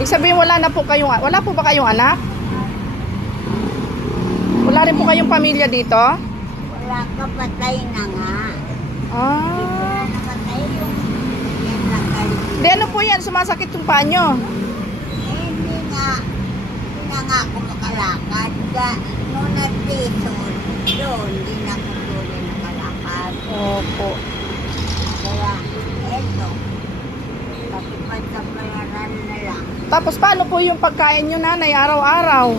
Ibig sabihin wala po ba kayong anak? Wala rin po kayong pamilya dito? Wala, kapatay na nga. Ah. Napatay yung yan lang kayo. Di ano po yan? Sumasakit yung paa nyo? Hindi na nga ako makalakad. Noong nag-tison, doon, hindi na ako tuloy nakalakad. Opo. Kaya, eto, kapipad sa bayaran na lang. Tapos paano po yung pagkain nyo, nanay, araw-araw?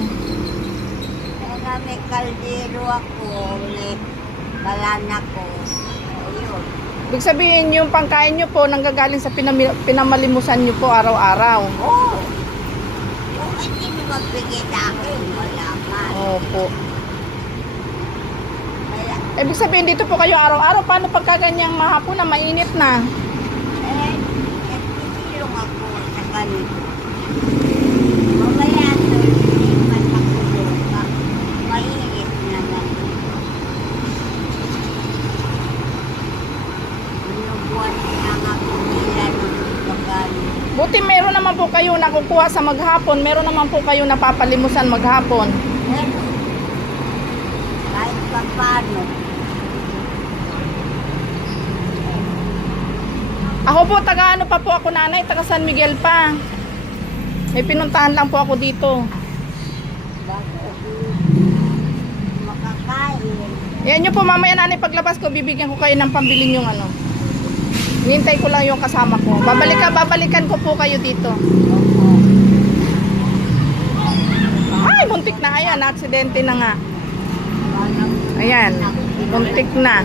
Kaya may kaldero ako, may balana ko. Ayun. Ibig sabihin yung pangkain nyo po nanggagaling sa pinamalimusan nyo po araw-araw. Oo. Kung hindi naman bigay sa akin, wala man. Opo. Kaya, Ibig sabihin dito po kayo araw-araw. Paano pagka ganyang mahapon na mainit na? nagtisilong ako sa ganito. Mamaya ito, hindi man makulong ka. Mainit naman. Binubuan na nga po nila ng pagkano. Buti meron naman po kayo nakukuha sa maghapon. Meron naman po kayo napapalimusan maghapon. Pero, kahit pa paano, Ako po, taga ano pa po ako, nanay, taga San Miguel pa. May pinuntahan lang po ako dito. bakit makakain. Yan nyo po, mamaya nanay, paglabas ko, bibigyan ko kayo ng pambili yung ano. Hinintay ko lang yung kasama ko. Babalikan ko po kayo dito. Ay, muntik na. Ayan, aksidente na nga. Ayan, muntik na.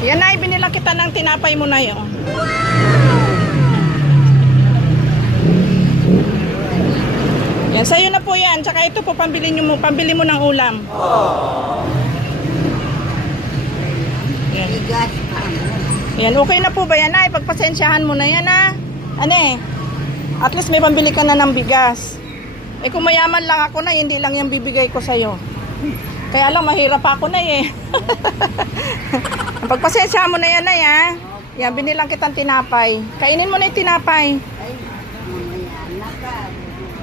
Yan na, ibinilang kita ng tinapay mo na yun. Yan, sa'yo na po yan. Tsaka ito po, pambili mo ng ulam. Yan. Bigas pa. Yan, okay na po ba yan, ay? Pagpasensyahan mo na yan, ha? Ano eh? At least may pambili ka na ng bigas. Eh kung mayaman lang ako na, hindi lang yung bibigay ko sa'yo. Kaya lang, mahirap ako na eh. Pagpasensya mo na yan, ay, ha? Yan, binilang kitang tinapay. Kainin mo na yung tinapay. Ay, mamaya na ka.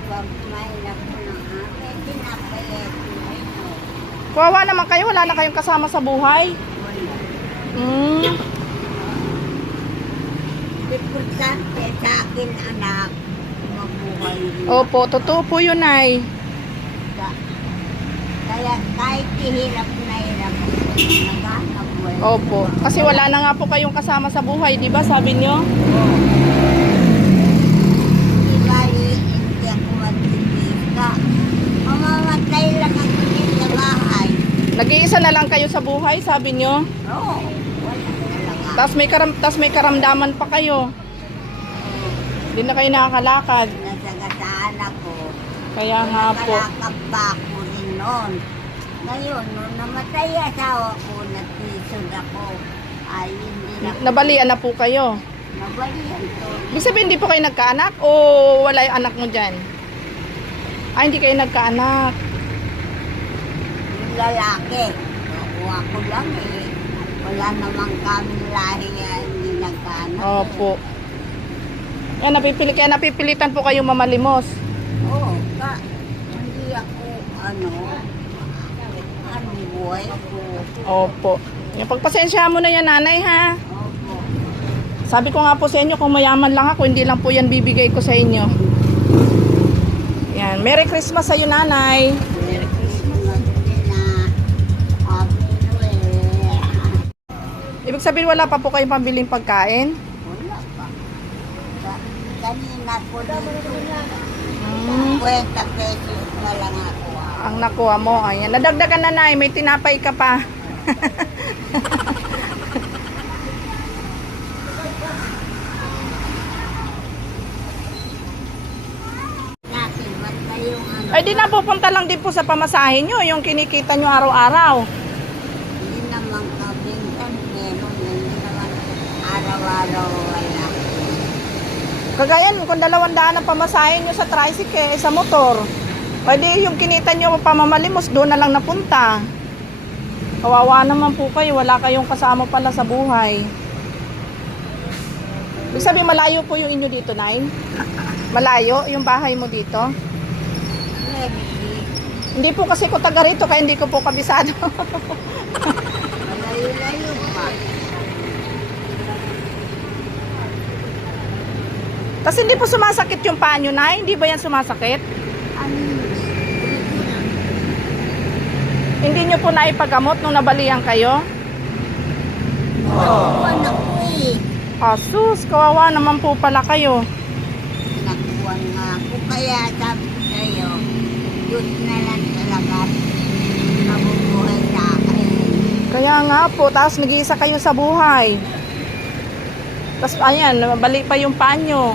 Kumain ako ng akin. Pinapayat mo ito. Kawawa naman kayo, wala na kayong kasama sa buhay. Importante sa akin, anak, mabuhay rin. Opo, totoo po yun, ay. Kaya kahit hirap na hirap, naghanap mo. Opo, kasi wala na nga po kayong kasama sa buhay, di ba? Sabi nyo? Di bali, hindi ako magtitita. Mamamatay lang ako din sa bahay. Nag-iisa na lang kayo sa buhay, sabi nyo? Oo, wala talaga. Tas may karamdaman pa kayo. Hindi na kayo nakakalakad. Nasagasaan ako. Kaya nga po. Nakalakap pa ako rin noon. Ngayon, nung namatay asawa ko, nagtisod ako. Ay, hindi na Nabalian na po kayo. nabalian to. Ibig sabihin, hindi po kayo nagkaanak o wala yung anak mo dyan? Ay, hindi kayo nagkaanak. Yung lalaki, nakuha ko lang eh. Wala namang kami lahi hindi nagkaanak. Opo. Kaya napipilitan po kayo mamalimos. Oo, hindi ako, buhay ko. Opo. Yung pagpasensya mo na yan, nanay, ha? Opo. Sabi ko nga po sa inyo, kung mayaman lang ako, hindi lang po yan bibigay ko sa inyo. Yan. Merry Christmas sa iyo, nanay. Merry Christmas din na. Happy New Year. Ibig sabihin, wala pa po kayong pambiling pagkain? Wala pa. Kanina ko dito. 50 Hmm. pesos na lang ako. Ang nakuha mo, ayan. Nadagdagan na, nay. May tinapay ka pa. Natin, basta yung Ay, di na pupunta lang din po sa pamasahe nyo, yung kinikita nyo araw-araw. hindi naman kabintan meron. Hindi naman araw-araw wala. Kagayan, kung 200 ang pamasahe nyo sa tricycle, sa motor, Pwede yung kinita nyo pamamalimos, doon na lang napunta. Kawawa naman po kayo, wala kayong kasama pala sa buhay. Ibig sabihin, malayo po yung inyo dito, Nay? Malayo yung bahay mo dito? Maybe. Hindi po kasi ko taga rito, kaya hindi ko po kabisado. Malayo-layo pa. Tapos hindi po sumasakit yung paa nyo, Nay? Hindi ba yan sumasakit? Ano? Hindi nyo po naipagamot nung nabalian kayo? Nakuha na ko eh. Asus, kawawa naman po pala kayo. Nakuha nga ako. Kaya sabi ko sa'yo, Diyos na lang talaga mabubuhay sa akin. Kaya nga po, tapos nag-iisa kayo sa buhay. Tapos ayan, balik pa yung paa nyo.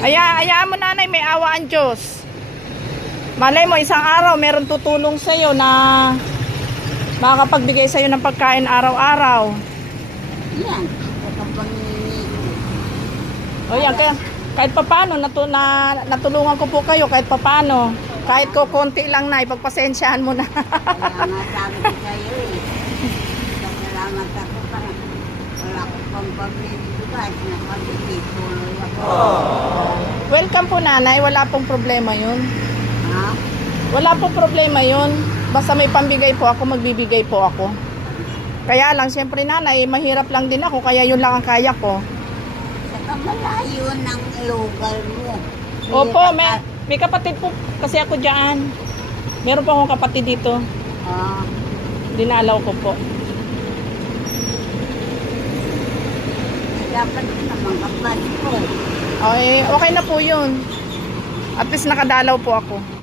Hayaan mo, nanay, may awa ang Diyos. Malay mo, isang araw meron tutulong sa'yo na makakapagbigay sa'yo ng pagkain araw-araw. Yan. Nakapangingin. O yan, kaya kahit papano, natulungan ko po kayo kahit papano. Kahit ko konti lang na, ipagpasensyahan mo na. Kaya nga sabi ko sa'yo eh. Salamat ako parang wala ko pang pamilibugas. Nakabibituloy ako. Welcome po, nanay, wala pong problema yun. Ha? Wala pong problema yun. Basta may pambigay po ako, magbibigay po ako. Kaya lang, syempre nanay, mahirap lang din ako, kaya yun lang ang kaya ko. Saka malayo ng lugar mo. Opo, may kapatid po kasi ako dyan. Meron po akong kapatid dito. Ah, Dinalaw ko po. dapat naman kapag ko. Okay, okay na po yun. At least nakadalaw po ako.